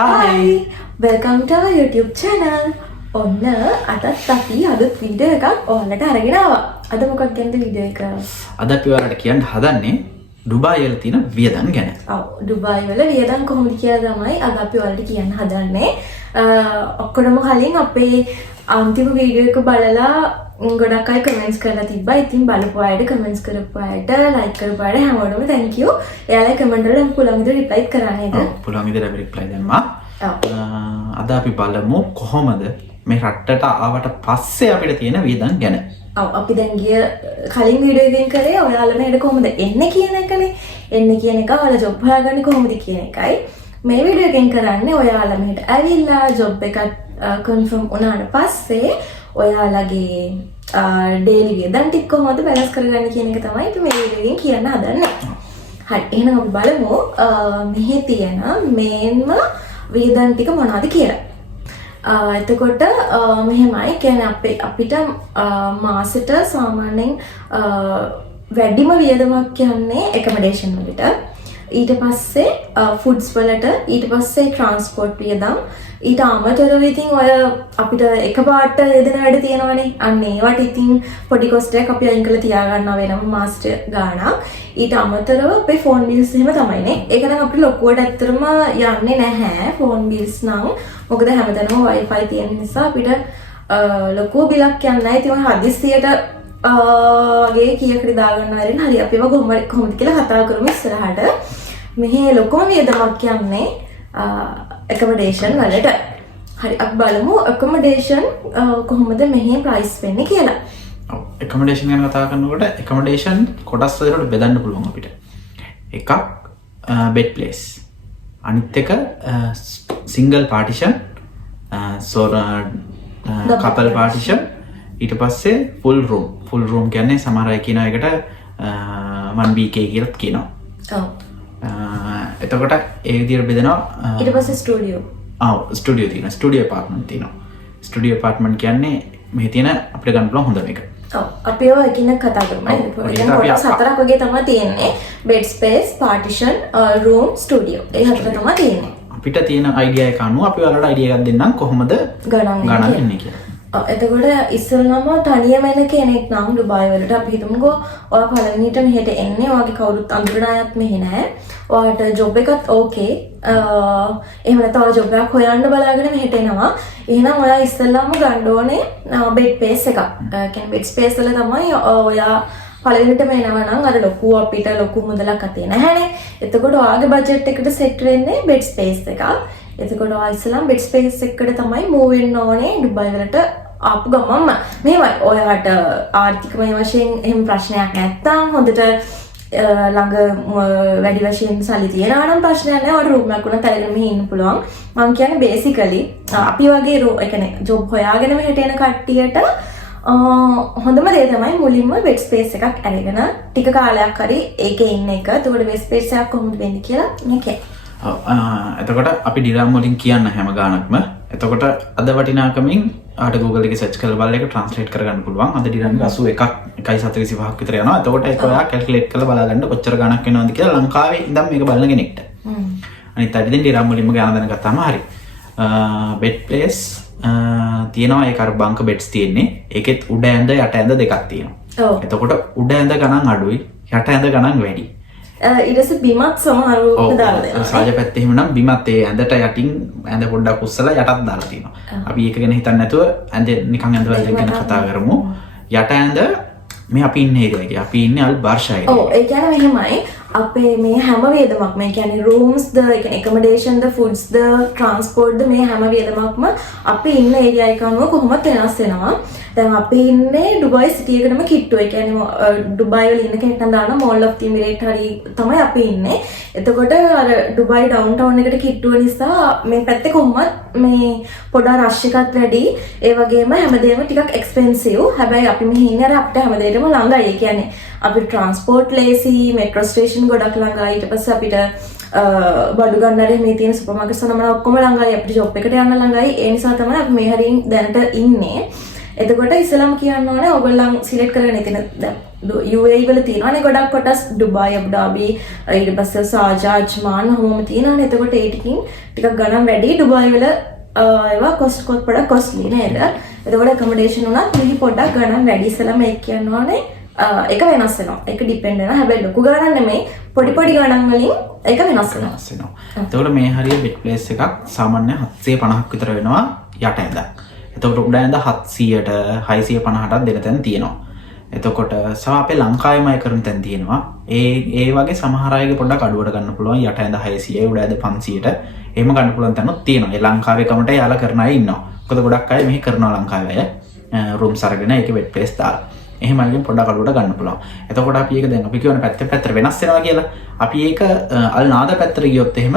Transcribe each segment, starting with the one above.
Hi! Welcome to our YouTube channel. ඔන්න අදත් අපි අලුත් වීඩියෝ එකක් ඔයාලට අරගෙන ආවා. අද මොකක්ද ගැනද වීඩියෝ එක? අද අපි ඔයාලට කියන්න හදන්නේ ඩුබායි වල තියෙන වියදම් ගැන. ඔව් ඩුබායි වල වියදම් කොහොමද කියලා තමයි අද අපි ඔයාලට කියන්න හදන්නේ. ඔක්කොම කලින් අපේ අන්තිම වීඩියෝ එක බලලා ගොඩක් අය කමෙන්ට්ස් කරලා තිබ්බා. ඉතින් බලපු අයට කමෙන්ට්ස් කරපු අයට ලයික් කරපු අයට හැමෝටම thank you. එයාලා කමෙන්ට් වලට පුළුවන් විදිහට රිප්ලයි කරා නේද? ඔව් පුළුවන් විදිහට අපි රිප්ලයි දෙන්නවා. අද අපි බලමු කොහොමද මේ රටට ආවට පස්සේ අපිට තියෙන වියදම් ගැන. ඔව් අපි දැන් ගිය කලින් වීඩියෝ එකකින් කරේ ඔයාලා මෙහෙට කොහොමද එන්නේ කියන එකනේ. එන්නේ කියන එක ඔයාලා ජොබ් හොයාගන්නේ කොහොමද කියන එකයි. මේ වීඩියෝ එකෙන් කරන්නේ ඔයාලා මෙහෙට ඇවිල්ලා ජොබ් එකක් කන්ෆර්ම් වුණාට පස්සේ ඔයාලගේ ඩේලි වියදම් ටික කොහොමද බැලන්ස් කරගන්නේ කියන එක තමයි අපි මේ වීඩියෝ එකෙන් කියන්න හදන්නේ. හරි එහෙනම් අපි බලමු මෙහි තියෙන මේන්ම වියදම් ටික මොනවද කියලා. එතකොට මෙහෙමයි කියන්නේ අපිට මාසෙට සාමාන්‍යයෙන් වැඩිම වියදමක් කියන්නේ accommodation වලට. ඊට පස්සේ ෆුඩ්ස් වලට, ඊට පස්සේ ට්‍රාන්ස්පෝර්ට් වියදම්, ඊට අමතරව ඉතින් ඔය අපිට එකපාරට යෙදෙන වැඩ තියෙනවනේ. අන්න ඒවට ඉතින් පොඩි කොස්ට් එකක් අපි අයින් කරලා තියා ගන්නවා වෙනම මාස්ටර් ගාණක්. ඊට අමතරව අපේ ෆෝන් බිල්ස් එහෙම තමයිනේ. ඒක නම් අපිට ලොකුවට ඇත්තටම යන්නේ නැහැ ෆෝන් බිල්ස් නම්. මොකද හැමතැනම Wi-Fi තියෙන නිසා අපිට ලොකු බිලක් යන්නේ නැහැ. ඉතින් හදිස්සියට වගේ කීයකට දාගන්න ආරින් හරි අපි ඒව කොහොමද කියලා කතා කරමු ඉස්සරහට. මෙහි ලොකුම වියදමක් යන්නේ accommodation වලට. හරි අපි බලමු accommodation කොහොමද මෙහි price වෙන්නේ කියලා. ඔව් accommodation ගැන කතා කරනකොට accommodation කොටස් වලට බෙදන්න පුළුවන් අපිට. එකක් bed place. අනිත් එක single partition, couple partition, ඊට පස්සේ full room කියන්නේ සමහර අය කියන එකට 1BK කියලා කියනවා. ඔව්. එතකොට ඒ විදිහට බෙදනවා. ඊට පස්සේ ස්ටුඩියෝ. ස්ටුඩියෝ තියෙනවා. ස්ටුඩියෝ apartment තියෙනවා. ස්ටුඩියෝ apartment කියන්නේ මෙහි තියෙන අපිට ගන්න පුළුවන් හොඳම එක. ඔව් අපි ඒවා එකිනෙක කතා කරමු. ඒක කොටස් හතරක් වගේ තමයි තියෙන්නේ. bed space, partition, room, studio. ඒ හතර තමයි තියෙන්නේ. අපිට තියෙන අයිඩියා එක අනුව අපි ඔයාලට අයිඩියා එකක් දෙන්නම් කොහොමද ගණන් එන්නේ කියලා. එතකොට ඉස්සෙල්ලාම තනියම එන කෙනෙක් නම් ඩුබායි වලට අපි හිතමුකෝ ඔයා පළවෙනිට මෙහෙට එන්නේ ඔයාගේ කවුරුත් අඳුරන අයත් මෙහෙ නැහැ. ඔයාට ජොබ් එකත් ඕකේ. එහෙම නැත්නම් ඔයා ජොබ් එකක් හොයන්න බලාගෙන මෙහෙට එනවා. එහෙනම් ඔයා ඉස්සෙල්ලාම ගන්න ඕනේ බෙඩ් ස්පේස් එකක්. කියන්නේ බෙඩ් ස්පේස් වල තමයි ඔයා පළවෙනිටම එනවා නම් අර ලොකු අපිට ලොකු මුදලක් අතේ නැහැනේ. එතකොට ඔයාගේ බජට් එකට සෙට් වෙන්නේ බෙඩ් ස්පේස් එකක්. එතකොට ඔයා ඉස්සෙල්ලාම බෙඩ් ස්පේස් එකට තමයි මූව් වෙන්න ඕනේ ඩුබායි වලට ආපු ගමන්ම. මේවයි ඔයාට ආර්ථිකමය වශයෙන් එහෙම ප්‍රශ්නයක් නැත්තම් හොඳට ළඟ වැඩි වශයෙන් සල්ලි තියනවා නම් ප්‍රශ්නයක් නැහැ. ඔයාට රූම් එකක් උනත් අරගෙන මෙහි ඉන්න පුළුවන්. මම කියන්නේ බේසිකලි අපි වගේ ඒ කියන්නේ ජොබ් හොයාගෙන මෙහෙට එන කට්ටියට හොඳම දේ තමයි මුලින්ම බෙඩ් ස්පේස් එකක් අරගෙන ටික කාලයක් හරි ඒකේ ඉන්න එක. එතකොට බෙඩ් ස්පේස් එකක් කොහොමද වෙන්නේ කියලා මේකේ. එතකොට අපි ඩිරම් වලින් කියන්න හැම ගානක්ම. එතකොට අද වටිනාකමින් ආට Google එකේ search කරලා බලලා ඒක translate කරගන්න පුළුවන්. අද ඩිරම් 81.125ක් විතර යනවා. එතකොට ඒක ඔයා calculate කරලා බලාගන්න කොච්චර ගණක් වෙනවද කියලා ලංකාවේ ඉඳන් මේක බලන කෙනෙක්ට. අනිත් අය ඉතින් ඩිරම් වලින්ම ගාන දැනගත්තාම හරි. bed place තියෙනවා. ඒක අර බංක බෙඩ්ස් තියෙන්නේ. ඒකෙත් උඩ ඇඳ යට ඇඳ දෙකක් තියෙනවා. එතකොට උඩ ඇඳ ගණන් අඩුයි, යට ඇඳ ගණන් වැඩි. ඊටසේ බිමත් සමහරව දාලා දෙනවා. සාජ පැත්තේ එහෙම නම් බිමත් ඒ ඇඳට යටින් ඇඳ පොඩ්ඩක් උස්සලා යටත් දාලා තියෙනවා. අපි ඒක ගැන හිතන්නේ නැතුව ඇඳ නිකන් ඇඳ වල ගැන කතා කරමු. යට ඇඳ මේ අපි ඉන්නේ ඒරියා එකේ. අපි ඉන්නේ අල් බර්ෂා ඒරියා. ඔව් ඒ කියන්නේ මෙහෙමයි. අපේ මේ හැම වියදමක් මේ කියන්නේ rooms ද ඒ කියන්නේ accommodation ද foods ද transport ද මේ හැම වියදමක්ම අපි ඉන්න ඒරියා එක අනුව කොහොමද වෙනස් වෙනවා. දැන් අපි ඉන්නේ ඩුබායි සිටි එකටම කිට්ටු. ඒ කියන්නේ ඩුබායි වල ඉන්න කෙනෙක් නම් දාන මෝල් ඔෆ් දී එමිරේට් හරි තමයි අපි ඉන්නේ. එතකොට අර ඩුබායි ඩවුන්ටවුන් එකට කිට්ටුව නිසා මේ පැත්තේ කොහොමද මේ පොඩා රෂ් එකක් වැඩි. ඒ වගේම හැමදේම ටිකක් එක්ස්පෙන්සිව්. හැබැයි අපි මෙහි ඉන්නේ අර අපිට හැමදේටම ළඟයි. ඒ කියන්නේ අපිට ට්‍රාන්ස්පෝර්ට් ලේසි, මෙට්‍රෝ ස්ටේෂන් ගොඩක් ළඟයි. ඊට පස්සේ අපිට බඩු ගන්නරේ මේ තියෙන සුපර් මාකට්ස් වල ඔක්කොම ළඟයි. අපිට ජොබ් එකට යන්න ළඟයි. ඒ නිසා තමයි අපි මේ හරින් දැනට ඉන්නේ. එතකොට ඉස්සලම කියන්න ඕනේ ඔයගොල්ලන් සිලෙක්ට් කරගෙන තියෙන UAE වල තියෙනවානේ ගොඩක් කොටස් ඩුබායි අබු ඩාබි ඊට පස්සේ සාජා අජ්මාන් හැමෝම තියෙනවානේ. එතකොට ඒ ටිකින් ටිකක් ගණන් වැඩි ඩුබායි වල ඒවා කොස්ට් පොඩක් කොස්ට්ලි නේද? එතකොට ඇකොමඩේෂන් උනත් මෙහි පොඩක් ගණන් වැඩි. ඉස්සලම ඒක කියන්න ඕනේ ඒක වෙනස් වෙනවා. ඒක ඩිපෙන්ඩ් වෙනවා. හැබැයි ලොකු ගණන් නෙමෙයි පොඩි පොඩි ගණන් වලින් ඒක වෙනස් වෙනවා. එතකොට මේ හරිය බෙඩ් ප්ලේස් එකක් සාමාන්‍ය 750ක් විතර වෙනවා යට ඇඳ. එතකොට උඩ ඇඳ 700ට 650ටත් දෙක තැන් තියෙනවා. එතකොට සම අපේ ලංකාවේමයි කරන තැන් තියෙනවා. ඒ වගේ සමහර අයගේ පොඩ්ඩක් අඩුවට ගන්න පුළුවන් යට ඇඳ 600යි උඩ ඇඳ 500ට එහෙම ගන්න පුළුවන් තැනුත් තියෙනවා. ඒ ලංකාවේ කමට යාලා කරන අය ඉන්නවා. මොකද ගොඩක් අය මෙහි කරනවා ලංකාවේ අය රූම්ස් අරගෙන ඒකේ බෙඩ් ප්ලේස් දාලා. එහෙම අයගෙන් පොඩ්ඩක් අඩුවට ගන්න පුළුවන්. එතකොට අපි ඒක දැන් අපි කියවන පැත්තට වෙනස් වෙනවා කියලා. අපි ඒක අල් නාද පැත්තට ගියොත් එහෙම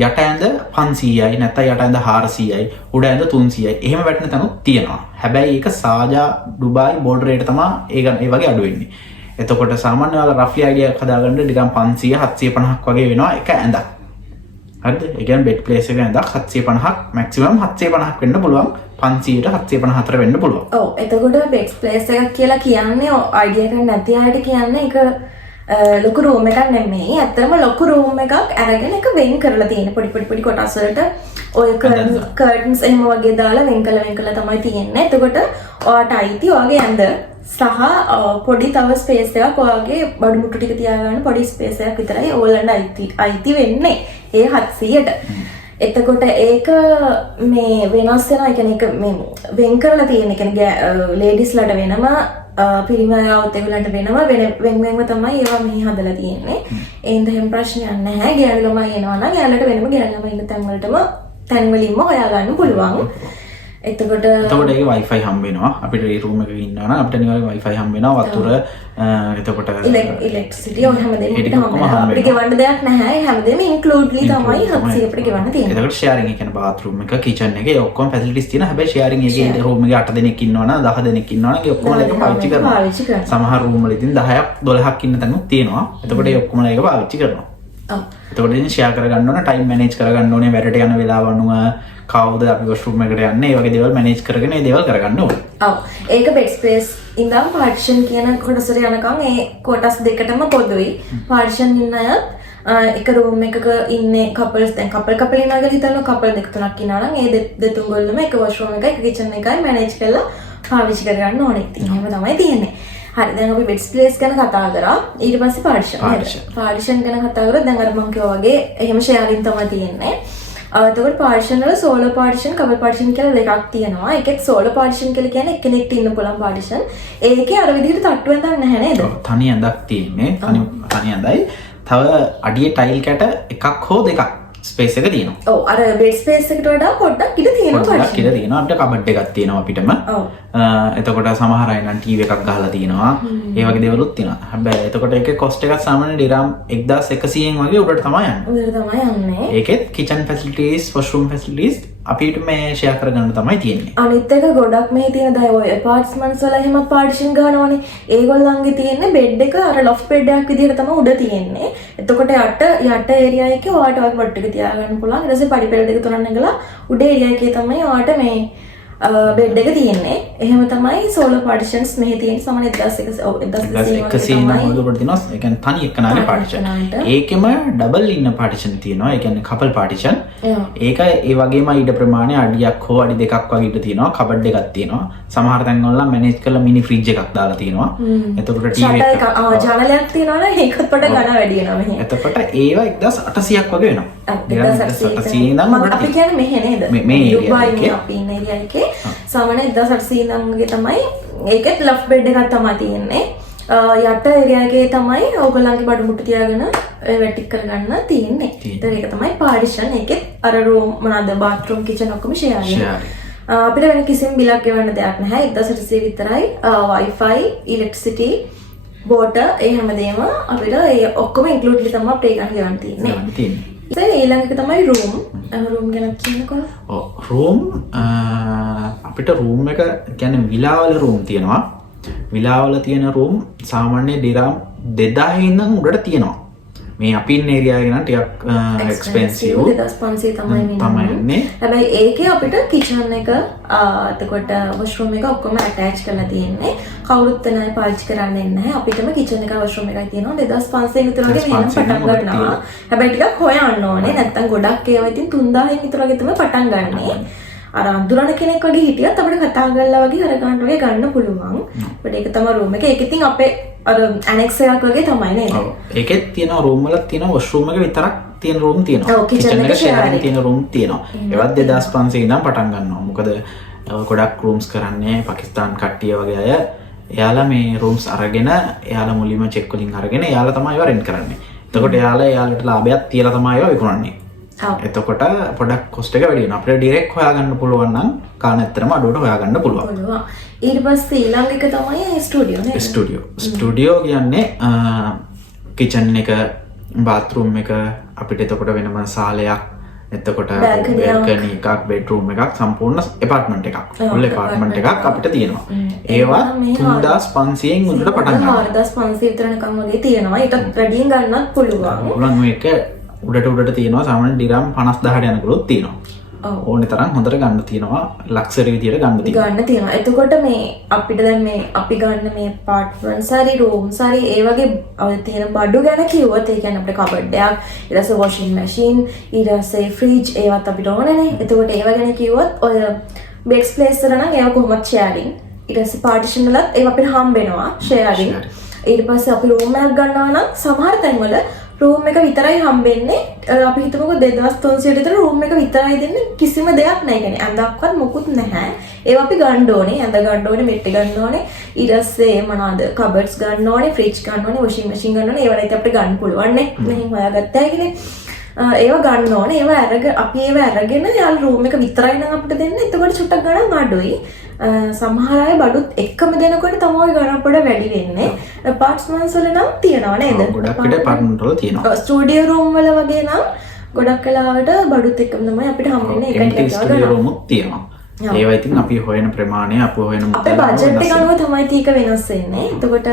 යට ඇඳ 500යි නැත්නම් යට ඇඳ 400යි උඩ ඇඳ 300යි එහෙම වැටෙන තැනුත් තියෙනවා. හැබැයි ඒක සාජා ඩුබායි බෝඩර් රේට් තමයි ඒ වගේ අඩු වෙන්නේ. එතකොට සාමාන්‍ය ඔයාලා රෆ්ලි අයිඩියා එකක් හදාගන්න නිකන් 500 750ක් වගේ වෙනවා එක ඇඳක්. හරිද? ඒ කියන්නේ බෙඩ් ප්ලේස් එක ඇඳක් 750ක් මැක්සිමම් 750ක් වෙන්න පුළුවන්. 500ට 750 වෙන්න පුළුවන්. ඔව් එතකොට බෙඩ් ප්ලේස් එකක් කියලා කියන්නේ අයිඩියා එකක් නැති අයට කියන්නේ ඒක ලොකු රූම් එකක් නෙමෙයි. ඇත්තටම ලොකු රූම් එකක් අරගෙන ඒක වෙන් කරලා තියෙන පොඩි කොටස් වලට ඔය කර්ටන්ස් එහෙම වගේ දාලා වෙන් කළා තමයි තියෙන්නේ. එතකොට ඔයාට අයිති ඔයාගේ ඇඳ සහ පොඩි තව ස්පේස් එකක් ඔයාගේ බඩු මුට්ටු ටික තියාගන්න පොඩි ස්පේස් එකක් විතරයි ඕලන්ට අයිති වෙන්නේ. ඒ 700ට. එතකොට ඒක මේ වෙනස් වෙනවා. ඒ කියන්නේ ඒක මේ වෙන් කරලා තියෙන. ඒ කියන්නේ ලේඩිස්ලාට වෙනම පිරිමයාවත් ඒගොල්ලන්ට වෙනම තමයි ඒවා මෙහි හදලා තියෙන්නේ. ඒ හින්දා හැම ප්‍රශ්නයක් නැහැ. ගෑනු ළමයි එනවා නම් ගෑනලට වෙනම ගෑනු ළමයි ඉන්න තැන් වලින්ම හොයා ගන්න පුළුවන්. එතකොට ඒකේ Wi-Fi හම්බ වෙනවා. අපිට මේ රූම් එකක ඉන්නවා නම් අපිට නිකන් Wi-Fi හම්බ වෙනවා. වතුර එතකොට ඉලෙක්ට්‍රිසිටි ඔය හැමදේම අපිට හම්බ වෙනවා. අපිට ගෙවන්න දෙයක් නැහැ. හැමදේම ඉන්ක්ලූඩ්ලි තමයි 700 අපිට ගෙවන්න තියෙන්නේ. එතකොට ෂෙයාරින් ඒ කියන්නේ බාත්රූම් එක, කිචන් එක, ඒ ඔක්කොම ෆැසිලිටිස් තියෙනවා. හැබැයි ෂෙයාරින් එකේ රූම් එකේ 8 දෙනෙක් ඉන්නවා නම් 10 දෙනෙක් ඉන්නවා නම් ඒ ඔක්කොම එක පාවිච්චි කරනවා. සමහර රූම් වල ඉතින් 10ක් 12ක් ඉන්න තැනුත් තියෙනවා. එතකොට ඒ ඔක්කොම එක පාවිච්චි කරනවා. එතකොට ඉතින් ෂෙයා කරගන්න ඕන, ටයිම් මැනේජ් කරගන්න ඕනේ, වැඩට යන වෙලාව අනුව කවුද අපි වොෂ්රූම් එකට යන්නේ, ඒ වගේ දේවල් මැනේජ් කරගෙන ඒ දේවල් කරගන්න ඕනේ. ඔව්. ඒක බෙඩ් ස්පේස් ඉඳන් පාර්ටිෂන් කියන කොටසට යනකම් ඒ කොටස් දෙකටම පොදුයි. පාර්ටිෂන් ඉන්න අය එක රූම් එකක ඉන්නේ කපල්ස් දැන් කපල් ඉන්නවා කියලා හිතනවා. කපල් දෙක තුනක් ඉන්නවා නම් ඒ දෙතුන් ගොල්ලම එක වොෂ්රූම් එකයි එක කිචන් එකයි මැනේජ් කරලා පාවිච්චි කරගන්න ඕනේ. ඉතින් එහෙම තමයි තියෙන්නේ. හරි දැන් අපි බෙඩ් ස්පේස් ගැන කතා කරා. ඊට පස්සේ පාර්ටිෂන් ගැන කතා කරා. දැන් අර මම කිව්වා වගේ එහෙම ෂෙයාරින් තමයි තියෙන්නේ. එතකොට පාර්ටිෂන් වල සෝලර් පාර්ටිෂන්, කපල් පාර්ටිෂන් කියලා දෙකක් තියෙනවා. එකෙත් සෝලර් පාර්ටිෂන් කියලා කියන්නේ එක්කෙනෙක්ට ඉන්න පුළුවන් පාර්ටිෂන්. ඒකේ අර විදිහට තට්ටු ඇඳක් නැහැ නේද? තනි ඇඳක් තියෙන්නේ. තනි ඇඳයි. තව අඩියේ ටයිල් කැට එකක් හෝ දෙකක් ස්පේස් එක තියෙනවා. ඔව් අර බෙඩ් ස්පේස් එකට වඩා පොඩ්ඩක් ඉඩ තියෙනවා පාර්ටිෂන්. පොඩ්ඩක් ඉඩ තියෙනවා. අපිට කබඩ් එකක් තියෙනවා අපිටම. ඔව්. එතකොට සමහර අය නම් ටීවී එකක් ගහලා තියෙනවා. ඒ වගේ දේවලුත් තියෙනවා. හැබැයි එතකොට ඒකේ කොස්ට් එකක් සාමාන්‍ය ඩිරම් 1100න් වගේ උඩට තමයි යන්නේ. උඩට තමයි යන්නේ. ඒකෙත් කිචන් ෆැසිලිටිස්, වොෂ්රූම් ෆැසිලිටිස් අපිට මේ ෂෙයා කරගන්න තමයි තියෙන්නේ. අනිත් එක ගොඩක් මේ තියෙන දැන් ඔය ඇපාර්ට්මන්ට්ස් වල එහෙමත් පාර්ටිෂන් ගන්නවනේ. ඒගොල්ලන්ගේ තියෙන්නේ බෙඩ් එක අර ලොෆ්ට් බෙඩ් එකක් විදිහට තමයි උඩ තියෙන්නේ. එතකොට යට ඒරියා එකේ ඔයාට ඔය බඩ් එක තියාගන්න පුළුවන්. ඊට පස්සේ පඩි පෙළ දෙක තුනක් නැගලා උඩ ඒරියා එකේ තමයි ඔයාට මේ බෙඩ් එක තියෙන්නේ. එහෙම තමයි සෝලර් පාර්ටිෂන්ස් මෙහි තියෙන සමාන 1100 ඉන්න හොඳට තියෙනවා. ඒ කියන්නේ තනි එක්කනාගේ පාර්ටිෂන්. ඒකෙම ඩබල් ඉන්න පාර්ටිෂන් තියෙනවා. ඒ කියන්නේ කපල් පාර්ටිෂන්. ඒක ඒ වගේම ඉඩ ප්‍රමාණය අඩියක් හෝ අඩි දෙකක් වගේ ඉඩ තියෙනවා. කබඩ් එකක් තියෙනවා. සමහර තැන් වල මැනේජ් කරලා මිනි ෆ්‍රිජ් එකක් දාලා තියෙනවා. එතකොට ටීවී එකක් ජනලයක් තියෙනවා නම් ඒකත් පොඩ ගණන් වැඩි වෙනවා මෙහි. එතකොට ඒවා 1800ක් වගේ වෙනවා. 1800 ඉඳන් අපි කියන්නේ මෙහෙ නේද? මේ ඒරියා එකේ අපි ඉන්න ඒරියා එකේ සාමාන්‍ය 1800 ඉඳන් වගේ තමයි. ඒකෙත් ලොෆ්ට් බෙඩ් එකක් තමයි තියෙන්නේ. යට ඒරියා එකේ තමයි ඕගොල්ලන්ගේ බඩු මුට්ටු තියාගෙන වැටික් කරගන්න තියෙන්නේ. ඒක තමයි පාර්ටිෂන්. ඒකෙත් අර රූම් මොනවාද බාත්රූම් කිචන් ඔක්කොම ෂෙයාර් වෙනවා. අපිට වෙන කිසිම බිලක් ගෙවන්න දෙයක් නැහැ. 1800 විතරයි. Wi-Fi, electricity, water ඒ හැමදේම අපිට ඒ ඔක්කොම ඉන්ක්ලූඩ්ලි තමයි අපිට ඒක ගෙවන්න තියෙන්නේ. ඉතින් ඊළඟ එක තමයි රූම් ගැන කියනකො. ඔව් රූම් අපිට රූම් එක කියන්නේ විලාවල රූම් තියෙනවා. විලාවල තියෙන රූම් සාමාන්‍ය ඩිරම් 2000 ඉඳන් උඩට තියෙනවා. මේ අපි ඉන්න ඒරියා එක නම් ටිකක් එක්ස්පෙන්සිව් 2500 තමයි තමයි. හැබැයි ඒකේ අපිට කිචන් එක එතකොට වොෂ්රූම් එක ඔක්කොම ඇටච් කරලා තියෙන්නේ. කවුරුත් නැහැ පාවිච්චි කරන්නේ නැහැ. අපිටම කිචන් එක වොෂ්රූම් එකයි තියෙනවා. 2500 විතර වගේ වෙන පටන් ගන්නවා. හැබැයි ටිකක් හොයන්න ඕනේ. නැත්තම් ගොඩක් ඒවා ඉතින් 3000 විතර වගේ තමයි පටන් ගන්නේ. අර අඳුරන කෙනෙක් වගේ හිටියත් අපිට කතා කරලා වගේ අර ගන්න වගේ ගන්න පුළුවන්. බට් ඒක තමයි රූම් එක. ඒක ඉතින් අපේ අර ඇනෙක්ස් එකක් වගේ තමයි නේද? ඔව්. ඒකෙත් තියෙන රූම් වල තියෙන වොෂ්රූම් එක විතරක් තියෙන රූම් තියෙනවා. ඔව්, kitchen එක ෂෙයාරින් තියෙන රූම් තියෙනවා. ඒවත් 2500 ඉඳන් පටන් ගන්නවා. මොකද ගොඩක් රූම්ස් කරන්නේ පාකිස්තාන් කට්ටිය වගේ අය. එයාලා මේ රූම්ස් අරගෙන එයාලා මුලින්ම චෙක් වලින් අරගෙන එයාලා තමයි ඒවා රෙන්ට් කරන්නේ. එතකොට එයාලට ලාභයක් තියලා තමයි ඒවා විකුණන්නේ. එතකොට පොඩක් කොස්ට් එක වැඩි වෙනවා. අපිට ඩිරෙක්ට් හොයාගන්න පුළුවන් නම් කාණ ඇත්තටම අඩුවට හොයාගන්න පුළුවන්. ඊට පස්සේ ඊළඟ එක තමයි ස්ටුඩියෝ නේද? ස්ටුඩියෝ කියන්නේ කිචන් එක, බාත්රූම් එක, අපිට එතකොට වෙනම සාලයක්, එතකොට බැල්කනි එකක්, බෙඩ්රූම් එකක්, සම්පූර්ණ එපාර්ට්මන්ට් එකක්, ෆුල් එපාර්ට්මන්ට් එකක් අපිට තියෙනවා. ඒවා 3500න් උඩට පටන් ගන්නවා. 4500 විතර නිකන් වගේ තියෙනවා. ඊට වැඩියෙන් ගන්නත් පුළුවන්. මේක උඩට තියෙනවා සාමාන්‍ය ඩිරම් 50000ට යනකලුත් තියෙනවා. ඕනේ තරම් හොඳට ගන්න තියෙනවා. ලක්සරි විදියට ගන්න තියෙනවා. එතකොට මේ අපිට දැන් මේ අපි ගන්න මේ ඇපාර්ට්මන්ට්ස් හරි රූම්ස් හරි ඒ වගේ තියෙන බඩු ගැන කිව්වොත් ඒ කියන්නේ අපිට කබඩ් එකක්, ඊට පස්සේ වොෂින් මැෂින්, ඊට පස්සේ ෆ්‍රිජ් ඒවත් අපිට ඕනේනේ. එතකොට ඒව ගැන කිව්වොත් ඔය බෙක්ස් ප්ලේස් වල නම් ඒව කොහොමද ෂෙයාරින්. ඊට පස්සේ පාර්ටිෂන් වලත් ඒව අපිට හම්බ වෙනවා ෂෙයාරින්. ඊට පස්සේ අපි රූම් එකක් ගන්නවා නම් සමහර තැන්වල රූම් එක විතරයි හම්බෙන්නේ. අපි හිතමුකෝ 2300 විතර රූම් එක විතරයි දෙන්නේ. කිසිම දෙයක් නැහැ. කියන්නේ ඇඳක්වත් මොකුත් නැහැ. ඒවා අපි ගන්න ඕනේ. ඇඳ ගන්න ඕනේ, මෙට්ටි ගන්න ඕනේ. ඊට පස්සේ මොනවාද? කබඩ්ස් ගන්න ඕනේ, ෆ්‍රිජ් ගන්න ඕනේ, වොෂින් මැෂින් ගන්න ඕනේ. ඒවා ඉතින් අපිට ගන්න පුළුවන් නේ. මෙහෙන් හොයාගත්තා හැකිනේ. ඒවා ගන්න ඕනේ. ඒවා අපි ඒවා අරගෙන යාල රූම් එක විතරයි නම් අපිට දෙන්නේ. එතකොට චුට්ටක් ගණන් අඩුයි. සමහර අය බඩුත් එක්කම දෙනකොට තමයි ගණන් පොඩ වැඩි වෙන්නේ. ඇපාර්ට්මන්ට්ස් වල නම් තියනවා නේද? ගොඩක් විට ඇපාර්ට්මන්ට් වල තියෙනවා. ස්ටුඩියෝ රූම් වල වගේ නම් ගොඩක් වෙලාවට බඩුත් එක්කම තමයි අපිට හම්බ වෙන්නේ. ඒකට ටිකක් ස්ටුඩියෝ රූමුත් තියෙනවා. ඒවා ඉතින් අපි හොයන ප්‍රමාණය, අපි හොයන අපේ බජට් එක අනුව තමයි තීක වෙනස් වෙන්නේ. එතකොට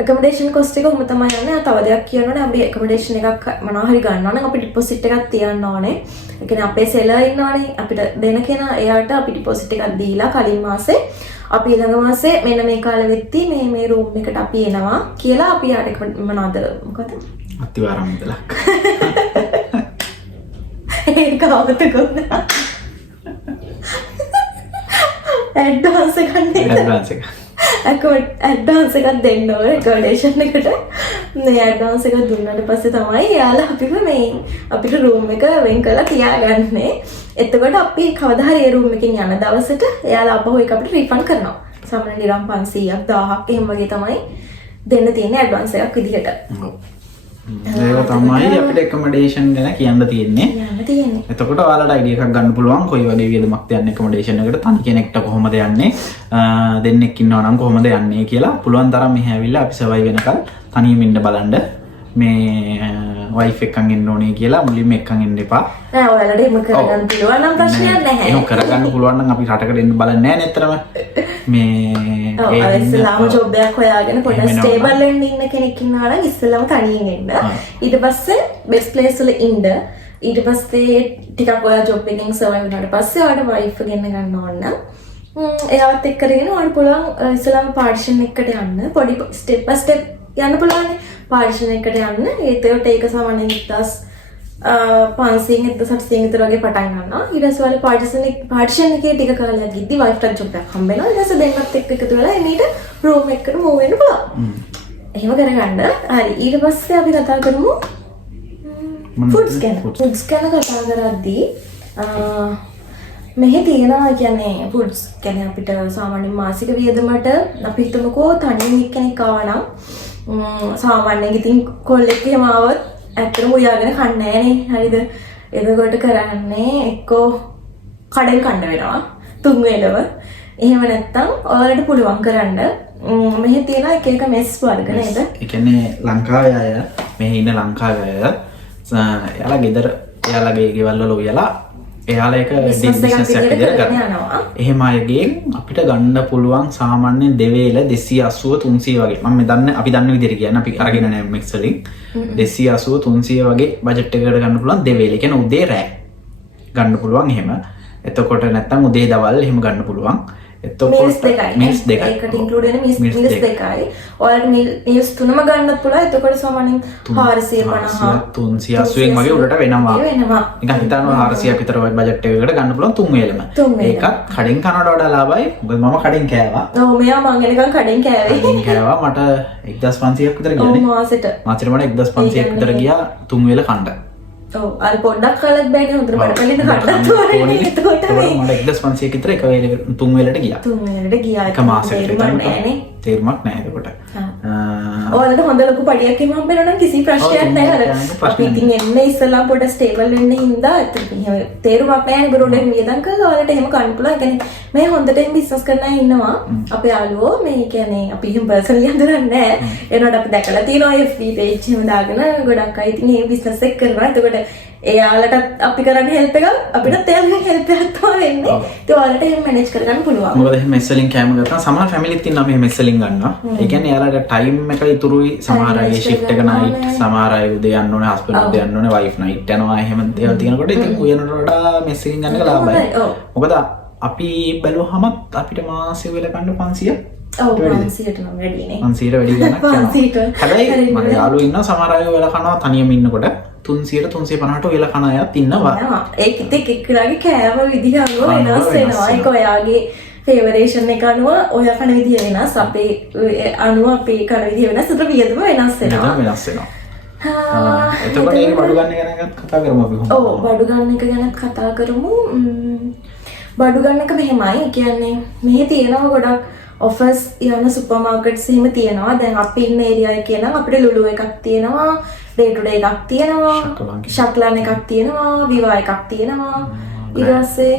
accommodation cost එක කොහොම තමයි යන්නේ? තව දෙයක් කියනවනේ අපි accommodation එකක් මොනවා හරි ගන්නවා නම් අපි deposit එකක් තියන්න ඕනේ. ඒ කියන්නේ අපේ seller ඉන්නවනේ අපිට දෙන කෙනා එයාට අපි deposit එකක් දීලා කලින් මාසේ අපි ඊළඟ මාසේ මෙන්න මේ කාලෙ වෙද්දී මේ room එකට අපි එනවා කියලා අපි යාට මොනවද මොකද? අතිවාරම් ඉදලා. ඒක අවත කොහොමද? ඇඩ්වාන්ස් එකක් නේද? ඇඩ්වාන්ස් එක. ඇඩ්වාන්ස් එකක් දෙන්න ඕනේ accommodation එකට. මේ ඇඩ්වාන්ස් එක දුන්නාට පස්සේ තමයි යාලා අපිට රූම් එක වෙන් කරලා තියාගන්නේ. එතකොට අපි කවදා හරි ඒ රූම් එකෙන් යන දවසට යාලා අපහු ඒක අපිට රීෆන්ඩ් කරනවා. සාමාන්‍ය දිරම් 500ක් 1000ක් එහෙම වගේ තමයි දෙන්න තියෙන්නේ ඇඩ්වාන්ස් එකක් විදිහට. ඒක තමයි අපිට accommodation ගැන කියන්න තියෙන්නේ. එතකොට ඔයාලට idea එකක් ගන්න පුළුවන් කොයි වගේ වියදමක් තියන්නේ accommodation එකට, තනි කෙනෙක්ට කොහොමද යන්නේ, දෙන්නෙක් ඉන්නවා නම් කොහොමද යන්නේ කියලා පුළුවන් තරම් මෙහි ඇවිල්ලා අපි survive වෙනකල් තනියම ඉන්න බලන්න. මේ වයිෆ් එක්කන් ඉන්න ඕනේ කියලා මුලින්ම එක්කන් ඉන්න එපා. නෑ ඔයාලට එහෙම කරගන්න පුළුවන් නම් ප්‍රශ්නයක් නැහැ. එහෙම කරගන්න පුළුවන් නම් අපි රටකට එන්න බලන්නේ නැහැ නේතරම. මේ ඒ ඉස්සෙල්ලාම ජොබ් එකක් හොයාගෙන පොඩ ස්ටේබල් වෙන්න ඉන්න කෙනෙක් ඉන්නවා නම් ඉස්සෙල්ලාම තනියෙන් එන්න. ඊට පස්සේ බෙස්ට් ප්ලේස් වල ඉන්න. ඊට පස්සේ ටිකක් ඔයා ජොබ් එකෙන් සර්වයිව් වුණාට පස්සේ ඔයාලට වයිෆ් ගෙන්න ගන්න ඕන නම් එයාවත් එක්ක කරගෙන ඔයාලට පුළුවන් ඉස්සෙල්ලාම පාර්ටිෂන් එකකට යන්න. පොඩි ස්ටෙප් බයි ස්ටෙප් යන්න පුළුවන්. පාර්ටිෂන් එකට යන්න. ඒකට ඒක සාමාන්‍යයෙන් 1500 1700 විතර වගේ පටන් ගන්නවා. ඊට පස්සේ ඔයාලා පාර්ටිෂන් එකේ ටික කාලයක් ගිද්දි වයිෆ් ටක් ජොබ් එකක් හම්බ වෙනවා. ඊට පස්සේ දෙන්නත් එක්ක එකතු වෙලා එමෙට රූම් එකකට මූව් වෙන්න පුළුවන්. එහෙම කරගන්න. හරි. ඊට පස්සේ අපි කතා කරමු ෆුඩ්ස් ගැන. ෆුඩ්ස් ගැන කතා කරද්දී මෙහි තියෙනවා කියන්නේ ෆුඩ්ස් කියන්නේ අපිට සාමාන්‍ය මාසික වියදමට අපි හිතමුකෝ තනියෙන් එක්කෙනෙක් ආවා නම් සාමාන්‍යයෙන් ඉතින් කොල්ලෙක් එහෙම ආවොත් ඇත්තටම උයාගෙන කන්නේ නැහනේ. හරිද? එතකොට කරන්නේ එක්කෝ කඩෙන් කන්න වෙනවා. තුන් වේලව. එහෙම නැත්තම් ඔයාලට පුළුවන් කරන්න මෙහි තියෙන එක එක මෙස් වර්ග නේද? ඒ කියන්නේ ලංකාවේ අය මෙහි ඉන්න ලංකාවේ අය එයාලා ගෙදර එයාලගේ ගෙවල් වල උයලා එයාලා එක Business එකක් business එකක් විදියට විදියට කරගෙන ගන්නවා. යනවා. එහෙම අයගෙන් අපිට ගන්න පුළුවන් සාමාන්‍යයෙන් දෙවේල 280 300 වගේ. මම දන්නේ අපි දන්න විදිහට කියන්නේ අපි අරගෙන නැහැ මික්ස් වලින් 280 300 වගේ බජට් එකකට ගන්න පුළුවන් දෙවේල. ඒ කියන්නේ උදේ රෑ ගන්න පුළුවන් එහෙම. එතකොට නැත්තම් උදේ දවල් එහෙම ගන්න පුළුවන්. මීල්ස් දෙකයි මීල්ස් දෙකයි. ඒකට ඉන්ක්ලූඩ් වෙන මීල්ස් Meals දෙකයි. ඔයාලට මීල්ස් තුනම ගන්නත් පුළුවන්. එතකොට සාමාන්‍යයෙන් 450 380 වගේ උඩට වෙනවා. වෙනවා. නිකන් හිතනවා 400ක් විතර වගේ බජට් එකකට ගන්න පුළුවන් තුන් වේලම. තුන් වේලම. ඒකත් කඩෙන් කනවට වඩා ලාභයි. මොකද මම කඩෙන් කෑවා. ඔව් මෙයා මං එනකන් කඩෙන් කෑවේ. කඩෙන් කෑවා මට 1500ක් විතර ඔව් ගියානේ. මාසෙට. මාසෙට මට 1500ක් විතර ගියා තුන් වේල කන්න. ඔව් අර පොඩ්ඩක් කාලත් බෑනේ හොඳට බඩපැලින කඩත් ඕනේ. එතකොට මේ මට 1500ක් විතර එක වේලක තුන් වේලට ගියා. තුන් වෙනට ගියා. එක මාසෙකට තේරුමක් නෑනේ. තේරුමක් නැහැ එතකොට. ඔයාලට හොඳ ලොකු පඩියක් එම හම්බෙනවා නම් කිසි ප්‍රශ්නයක් නැහැ. අර අපි ඉතින් එන්නේ ඉස්සලා පොඩ ස්ටේබල් වෙන්න හින්දා එහෙම තේරුමක් නැහැ නේ බරෝඩෙන් වියදම් කරලා ඔයාලට එහෙම කන්න පුළුවන්. ඒ කියන්නේ මේ හොඳටම බිස්නස් කරන අය ඉන්නවා. අපේ යාළුවෝ මේ කියන්නේ අපි එහෙම පර්සනලි හඳුනන්නේ නැහැ. ඒනොට අපි දැකලා තියෙනවා FB page එහෙම දාගෙන ගොඩක් අය ඉතින් මේ බිස්නස් එක කරනවා. එතකොට එයාලටත් අපි කරන්නේ හෙල්ප් එකක් අපිටත් එයාලගෙන් හෙල්ප් එකක් තමයි වෙන්නේ. ඒක ඔයාලට එහෙම මැනේජ් කරගන්න පුළුවන්. මොකද එහෙම මෙස් වලින් කැම ගත්තා සමහර ෆැමිලිත් ඉන්නවා මේ මෙස් වලින් ගන්නවා. ඒ කියන්නේ එයාලට ටයිම් එක ඉතුරුයි. සමහර අය shift එක නයිට්, සමහර අය උදේ යන්න ඕනේ, හස්බන්ඩ් උදේ යන්න ඕනේ, වයිෆ් නයිට් යනවා. එහෙම දේවල් තියෙනකොට ඉතින් උයනට වඩා මෙස් එකකින් ගන්න එක ලාභයි. මොකද අපි බැලුවහමත් අපිට මාසෙ වෙල ගන්න 500 ඔව් 500ට නම් වැඩිනේ. 500ට වැඩි ගණනක් යනවා. හැබැයි මගේ යාළුවෝ ඉන්නවා සමහර අය වෙල කනවා තනියම ඉන්නකොට 300ට 350ට වෙල කන අයත් ඉන්නවා. ඒකත් එක්කෙනාගේ කෑම විදිහ අනුව වෙනස් වෙනවා. ඒක ඔයාගේ ෆේවරේෂන් එක අනුව ඔයා කන විදිය වෙනස්. අපේ අනුව අපේ කන විදිය වෙනස්. ඒතර වියදම වෙනස් වෙනවා. වෙනස් වෙනවා. එතකොට ඒක බඩු ගන්න ගැන කතා කරමු අපි කොහොමද? ඔව් බඩු ගන්න එක ගැන කතා කරමු. බඩු ගන්න එක මෙහෙමයි. ඒ කියන්නේ මෙහි තියෙනවා ගොඩක් ඔෆර්ස් යන සුපර් මාකට්ස් එහෙම තියෙනවා. දැන් අපි ඉන්න ඒරියා එකේ නම් අපිට ලුලු එකක් තියෙනවා, ඩේ ටු ඩේ එකක් තියෙනවා, ශක්ලන් එකක් තියෙනවා, විවා එකක් තියෙනවා. ඊට පස්සේ